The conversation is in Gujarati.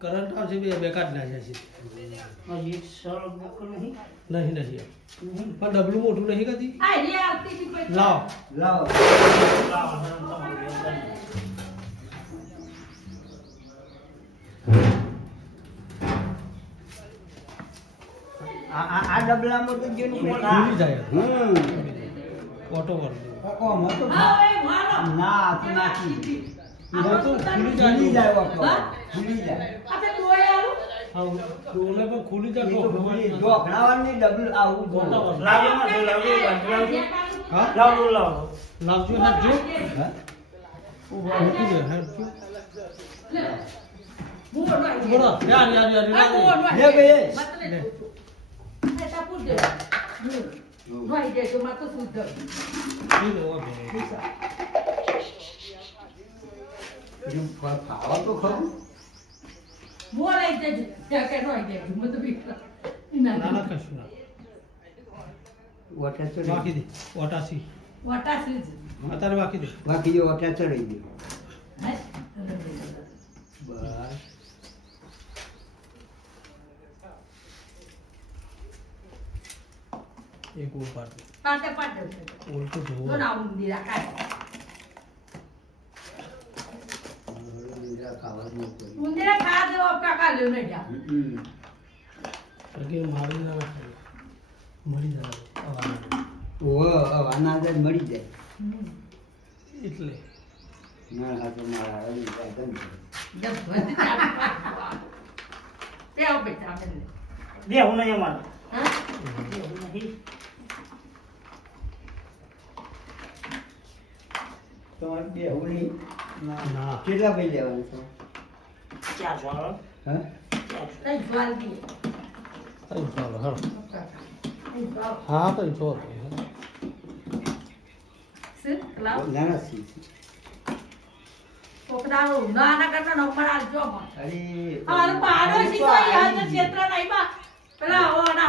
કરંટ આવશે બે કાઢ નાખ્યા છે હજી એક સરળ બુક નહીં નહીં પણ ડબલું મોટું નહીં કદી આ રે આવતી હતી કોઈ લાવ લાવો આ ડબલામાં તો જેનું ભૂલી જાય ઓટો વર કોમ હતો હા એ મારો ના તો નાખી તો ખુલી ભૂલી જાય જાય ઓટો ભૂલી જાય આપણે તોય આલું હા ડોલે પણ ખુલી એ જાય તો ભૂલી ઢોકણાવાની ડબલ આવું હા લાવો લાવજો હાથજો હા ઉભા મૂકી દે હાથજો બોલ ભાઈ બોલો યાર આ બોલ લે ભાઈ ભાઈ મતને તા પૂછ દે ભાઈ દે તો મત શુદ્ધ ખાવા તો ખરું બોલ આઈ દે ત્યાં કે નો આઈ દે મત બી ના ના કશું ના વટા ચડી બાકી દે ઓટાસી વાટા સીજ અત્યારે બાકી દે બાકી જો વટા ચડી ગયો હે બસ એક ઓર પાડ દે પાટે પાટે ઉલટો તો જોવો ના ઊંધી રાખાય ખાવાનું ઊંધી ખા દેવો કાકા લ્યો ને જા કે મારી ના ખાય મરી જાય આના અંદર મળી જાય એટલે ના હા તો મારા આવી જાય ગંધ જબ વધી ચાલ તે આવ બેટા આપણે બે હું નહીં અમારે હા તમારે બે હું નહીં ના કેટલા ભાઈ લેવાનું છે 400 હા તઈ જ્વાલ દી તઈ ચાલો હા તઈ જ્વાલ હા તઈ છો સે ક્લાવ ના ના સી કોકડાઓ ના ના કરતા નો પર આલ જો અરે હાલ પાડો સી તો યાદ ક્ષેત્ર નહીં બા પેલા ઓ ના